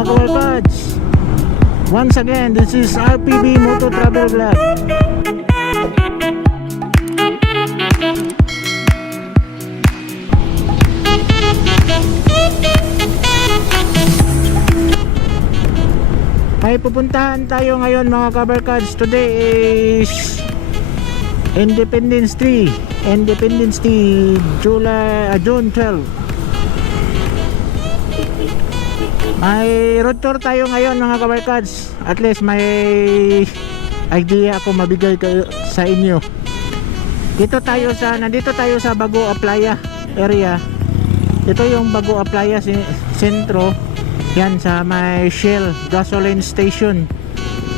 mga kabarkads. Once again, this is RPB Moto Travel Vlog. May pupuntahan tayo ngayon mga kabarkads. Today is Independence Day, June 12. May road tour tayo ngayon mga kabarkads. At least may idea ako mabigay kayo sa inyo. Nandito tayo sa Bagua Playa area. Ito yung Bagua Playa sentro. Yan sa may Shell gasoline station,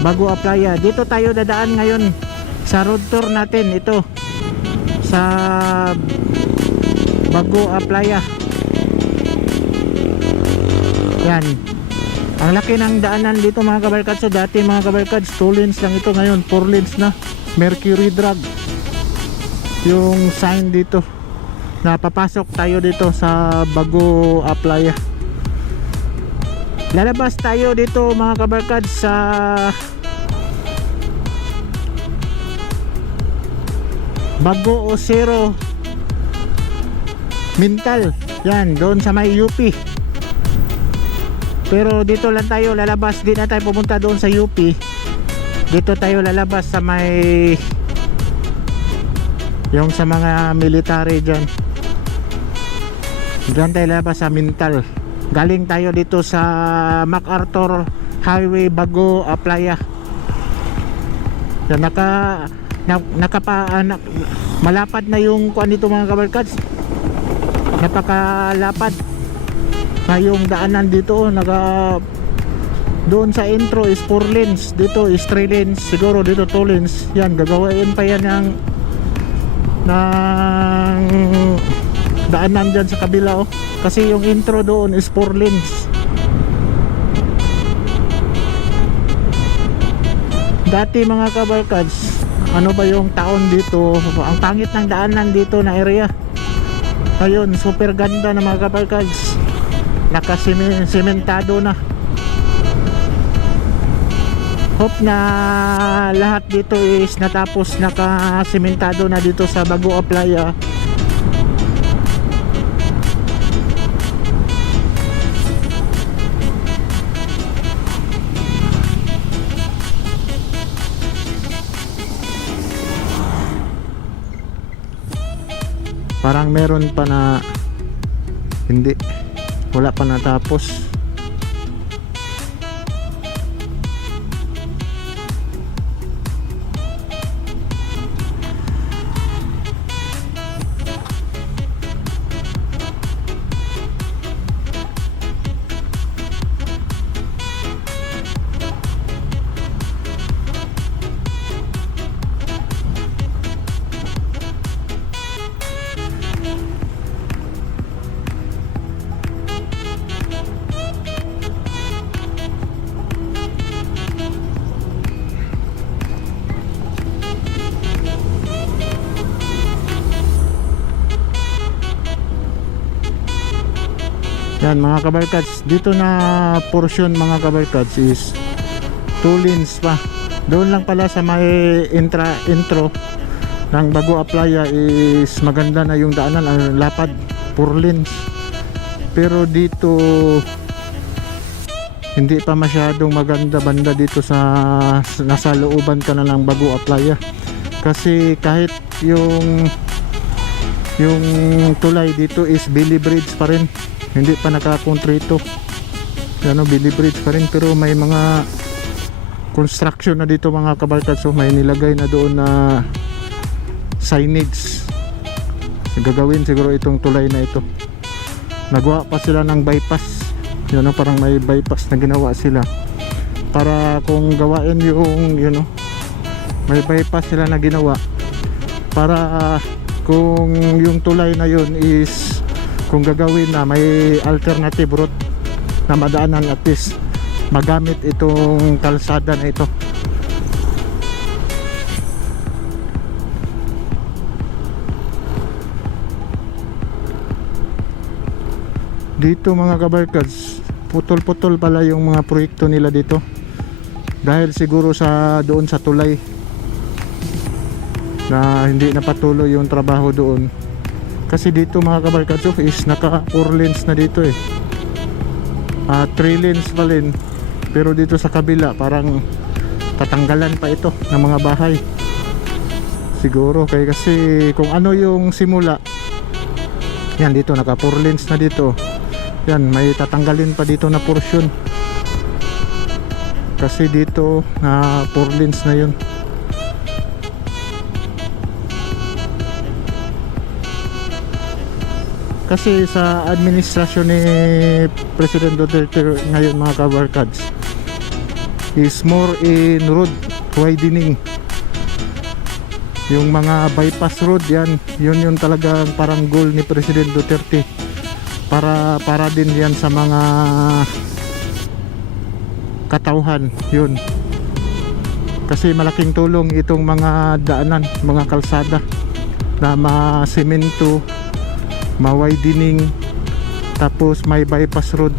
Bagua Playa. Dito tayo dadaan ngayon sa road tour natin. Ito sa Bagua Playa. Yan. Ang laki ng daanan dito mga kabarkads. So dati mga kabarkads 2 lanes lang ito, ngayon 4 lanes na. Mercury Drug yung sign dito. Napapasok tayo dito sa Bagua Playa. Lalabas tayo dito mga kabarkads sa Bagoo Zero Mintal. Yan, doon sa may UP. Pero dito lang tayo lalabas, di na tayo pumunta doon sa UP. Dito tayo lalabas sa may yung sa mga military dyan. Diyan tayo lalabas sa Mintal. Galing tayo dito sa MacArthur Highway, Bagua Playa. Yan, malapad na yung kuan dito mga kabarkads. Napakalapad na yung daanan dito. Doon sa intro is 4 lanes, dito is 3 lanes, siguro dito 2 lanes. Yan, gagawain pa yan ng daanan dyan sa kabila kasi yung intro doon is 4 lanes. Dati mga kabarkads, ano ba yung taon dito, ang pangit ng daanan dito na area. Ngayon super ganda na mga kabarkads, nakasementado na. Hope na lahat dito is natapos, nakasementado na dito sa Bagua Playa. Parang meron pa na hindi, wala pa natapos. Yan mga kabarkads, dito na portion mga kabarkads is 2 lanes pa. Doon lang pala sa may intro ng Bagua Playa is maganda na yung daanan, ang lapad, 4 lanes. Pero dito hindi pa masyadong maganda banda dito sa nasa looban ka na ng Bagua Playa. Kasi kahit yung tulay dito is Billy Bridge pa rin, hindi pa nakakontrito. Billy Bridge pa rin, pero may mga construction na dito mga kabarkads. So may nilagay na doon na signage. Gagawin siguro itong tulay na ito. Nagawa pa sila ng bypass. Parang may bypass na ginawa sila para kung gawain yung may bypass sila na ginawa para kung yung tulay na yun is, kung gagawin na, may alternative route na madaanan, at least magamit itong kalsada na ito. Dito mga kabarkads, putol-putol pala yung mga proyekto nila dito dahil siguro sa doon sa tulay na hindi napatuloy yung trabaho doon. Kasi dito mga kabarkads is naka 4 lanes na dito eh. 3 lanes pa rin, pero dito sa kabila parang tatanggalan pa ito ng mga bahay siguro. Kaya kasi kung ano yung simula, yan dito naka 4 lanes na dito, yan may tatanggalin pa dito na portion kasi dito na 4 lanes na yun. Kasi sa administrasyon ni President Duterte ngayon mga kabarkads is more in road widening. Yung mga bypass road, yan yun yung talagang parang goal ni President Duterte para din yan sa mga katauhan yun. Kasi malaking tulong itong mga daanan, mga kalsada na ma-semento, ma-widening, tapos may bypass road.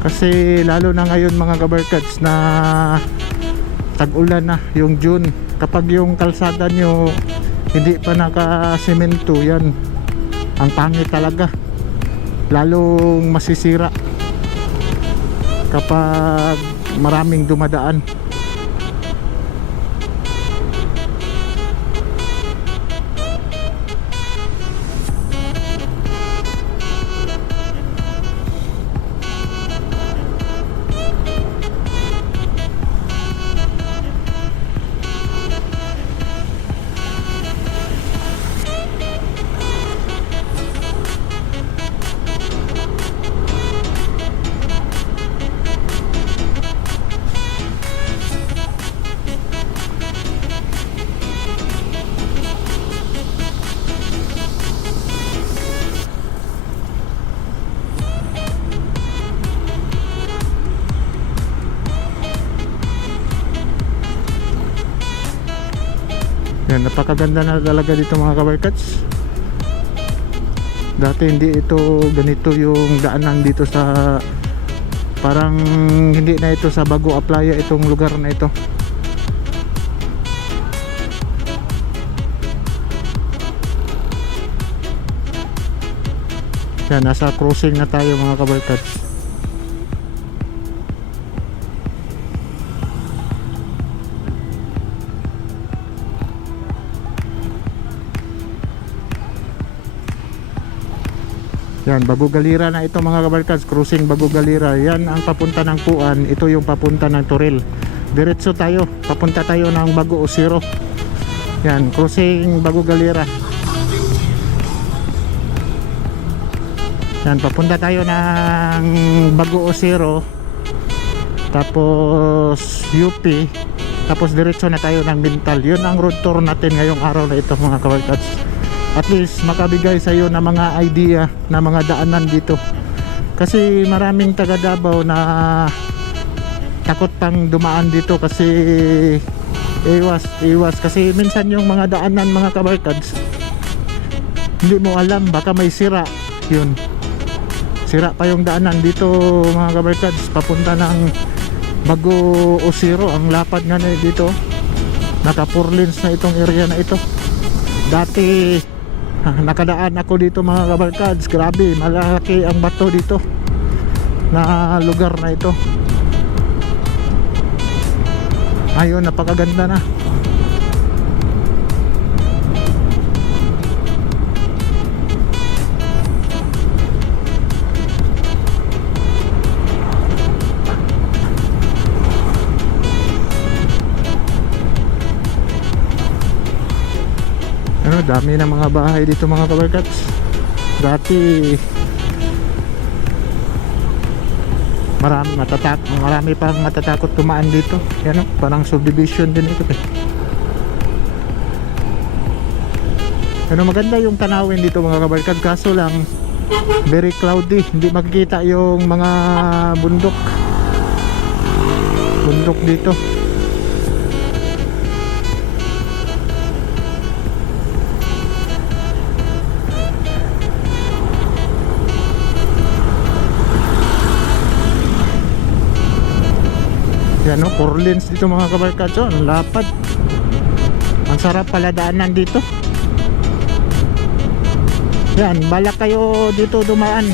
Kasi lalo na ngayon mga kabarkads na tag-ulan na yung June, kapag yung kalsada nyo hindi pa naka-semento, yan ang pangit talaga, lalong masisira kapag maraming dumadaan. Yan, napakaganda na talaga dito mga kabarkads. Dati hindi ito ganito yung daanan dito sa, parang hindi na ito sa Bago Aplaya itong lugar na ito. Yan, nasa crossing na tayo mga kabarkads. Yan, Bago Galira na ito mga kabarkads, crossing Bago Galira. Yan ang papunta ng Puan, ito yung papunta ng Toril. Diretso tayo, papunta tayo ng Bago Osiro. Yan, crossing Bago Galira. Yan, papunta tayo ng Bago Osiro, tapos UP, tapos diretso na tayo ng Mintal. Yun ang road tour natin ngayong araw na ito mga kabarkads. At least makabigay sa iyo ng mga idea na mga daanan dito. Kasi maraming taga Davao na takot pang dumaan dito kasi iwas kasi minsan yung mga daanan mga kabarkads hindi mo alam, baka may sira. Yun, sira pa yung daanan dito mga kabarkads, papunta ng Bago Osiro. Ang lapad nga na dito, naka 4 lanes na itong area na ito. Dati nakadaan ako dito mga kabarkads, grabe malaki ang bato dito na lugar na ito. Ayun, napakaganda na. Dami ng mga bahay dito mga kabarkads. Dati marami pang matatakot tumaan dito. Yan, parang subdivision din ito. Pero maganda yung tanawin dito mga kabarkads, kaso lang Very cloudy, hindi makikita yung mga bundok dito. Yan o, 4 lanes dito mga kabarkad. So, ang lapad. Ang sarap pala daanan dito. Yan, balak kayo dito dumaan.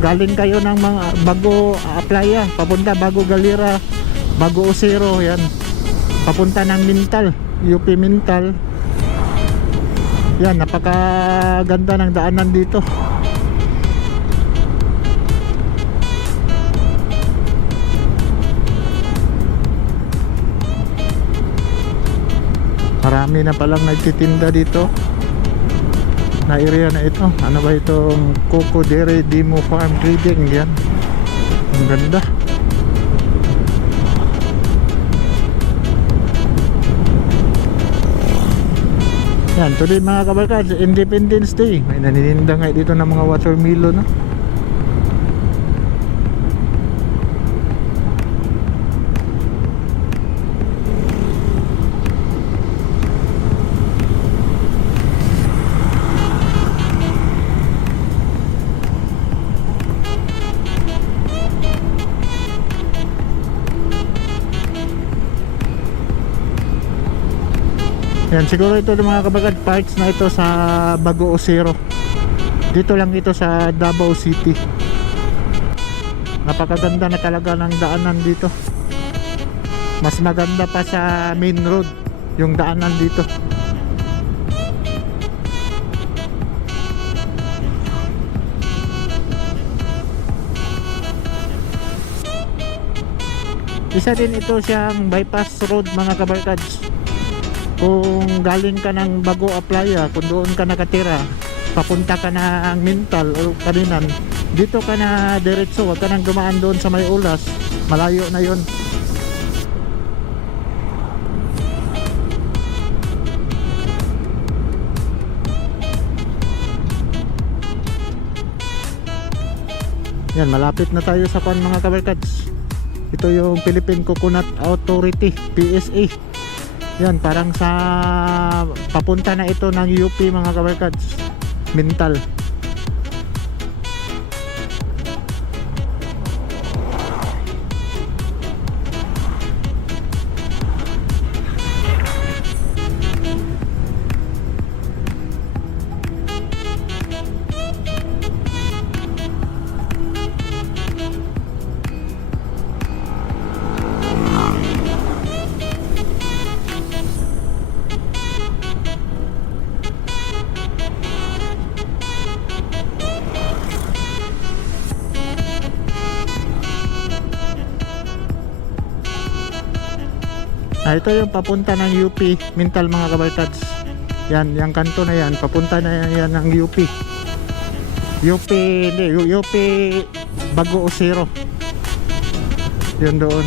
Galing kayo ng mga Bago Playa, papunta Bago Galera, Bago Osero, yan. Papunta ng Mintal, UP Mintal. Yan, napakaganda ng daanan dito. Marami na palang nagtitinda dito na area na ito. Ano ba itong Coco Dairy Demo Farm Trading? Yan, ang ganda. Yan, today mga kabarkad, Independence Day. May nanininda nga dito ng mga watermelon, no? Yan, siguro ito mga kabagad, parts na ito sa Bago Osero. Dito lang ito sa Davao City. Napakaganda na talaga ng daanan dito. Mas maganda pa sa main road yung daanan dito. Isa din ito siyang bypass road mga kabarkads. Kung galing ka ng Bago Playa, kung doon ka nakatira, papunta ka na ang Mintal o Karinan, dito ka na diretso, wag ka nang dumaan doon sa may Ulas, malayo na yon. Yan, malapit na tayo sa mga kabarkads. Ito yung Philippine Coconut Authority, PSA. Yan, parang sa papunta na ito ng UP mga kabarkads, Mintal. Ito yung papunta ng UP Mintal mga kabarkads. Yan, yung kanto na yan, papunta na yan ng UP. UP Bago Osero. Yun doon.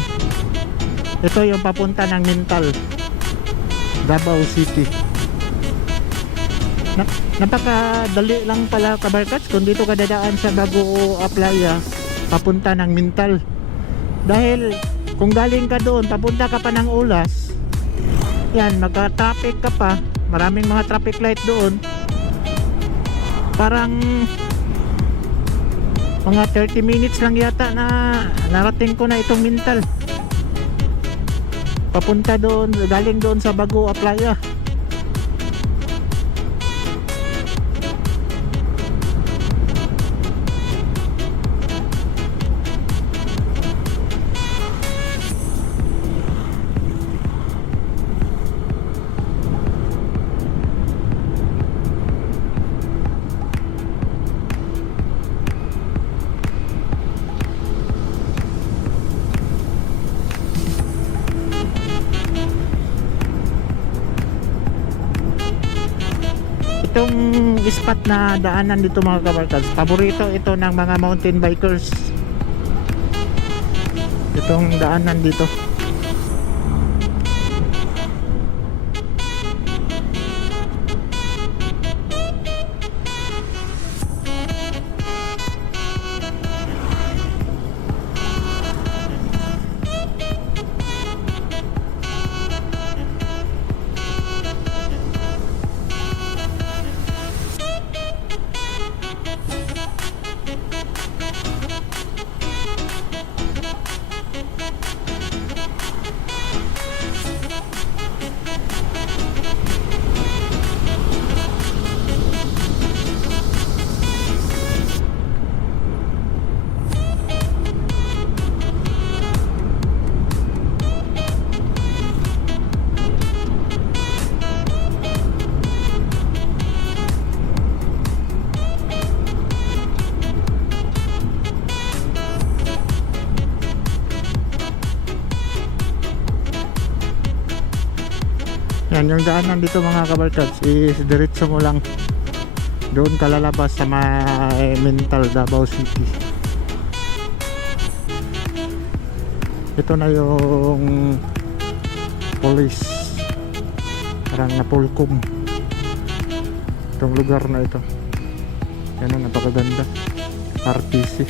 Ito yung papunta ng Mintal, Davao City. Napakadali lang pala kabarkads kung dito ka dadaan sa Bago Playa, papunta ng Mintal. Dahil kung galing ka doon, papunta ka pa ng Ulas, yan, magka-traffic ka pa, maraming mga traffic light doon. Parang mga 30 minutes lang yata na narating ko na itong Mintal. Papunta doon, galing doon sa Bago Playa. Itong spot na daanan dito mga kabarkads, paborito ito ng mga mountain bikers. Itong daanan dito. Yan, yung daanan dito mga kabarkads is diretso mo lang. Doon ka lalabas sa may Mental, Davao City. Ito na yung police, parang napulkom itong lugar na ito. Yan, napakaganda. RTC.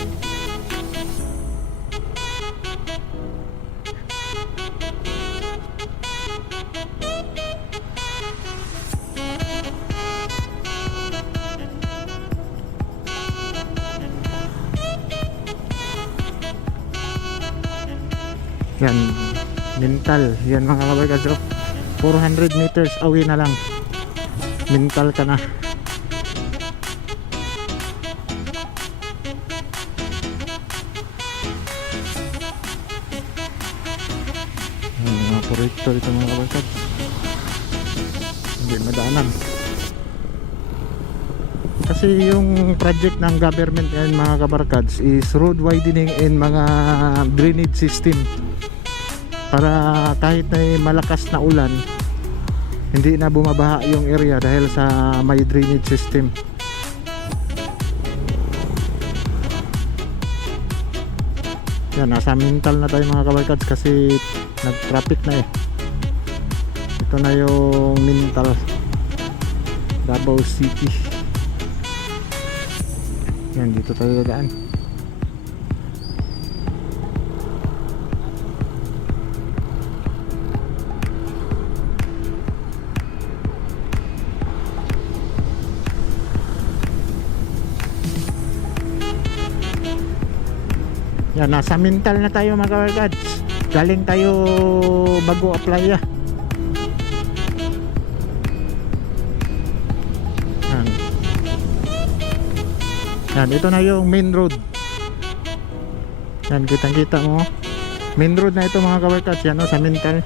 Yan, Mental. Yan mga kabarkads, 400 meters away na lang, Mental ka na. Yan, mga proyekto ito mga kabarkads, hindi madaanan kasi yung project ng government yan mga kabarkads is road widening and mga drainage system, para kahit may malakas na ulan hindi na bumabaha yung area dahil sa may drainage system. Yan, nasa Mental na tayo mga kabarkads kasi nag traffic na eh. Ito na yung Mental, Davao City. Yan, dito tayo dadaan. Yan, nasa Mental na tayo mga kabarkads. Galing tayo Bago Playa. Yan. Yan, ito na yung main road. Yan, kitang kita mo. Main road na ito mga kabarkads. Yan o, sa Mental.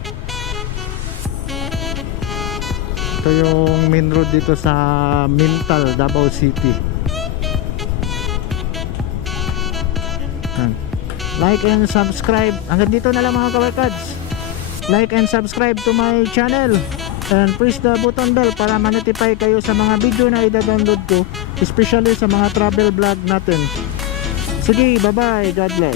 Ito yung main road dito sa Mental, Davao City. Yan. Like and subscribe. Hanggang dito na lang mga kabarkads. Like and subscribe to my channel. And press the button bell para ma-notify kayo sa mga video na i-download ko, especially sa mga travel vlog natin. Sige, bye bye. God bless.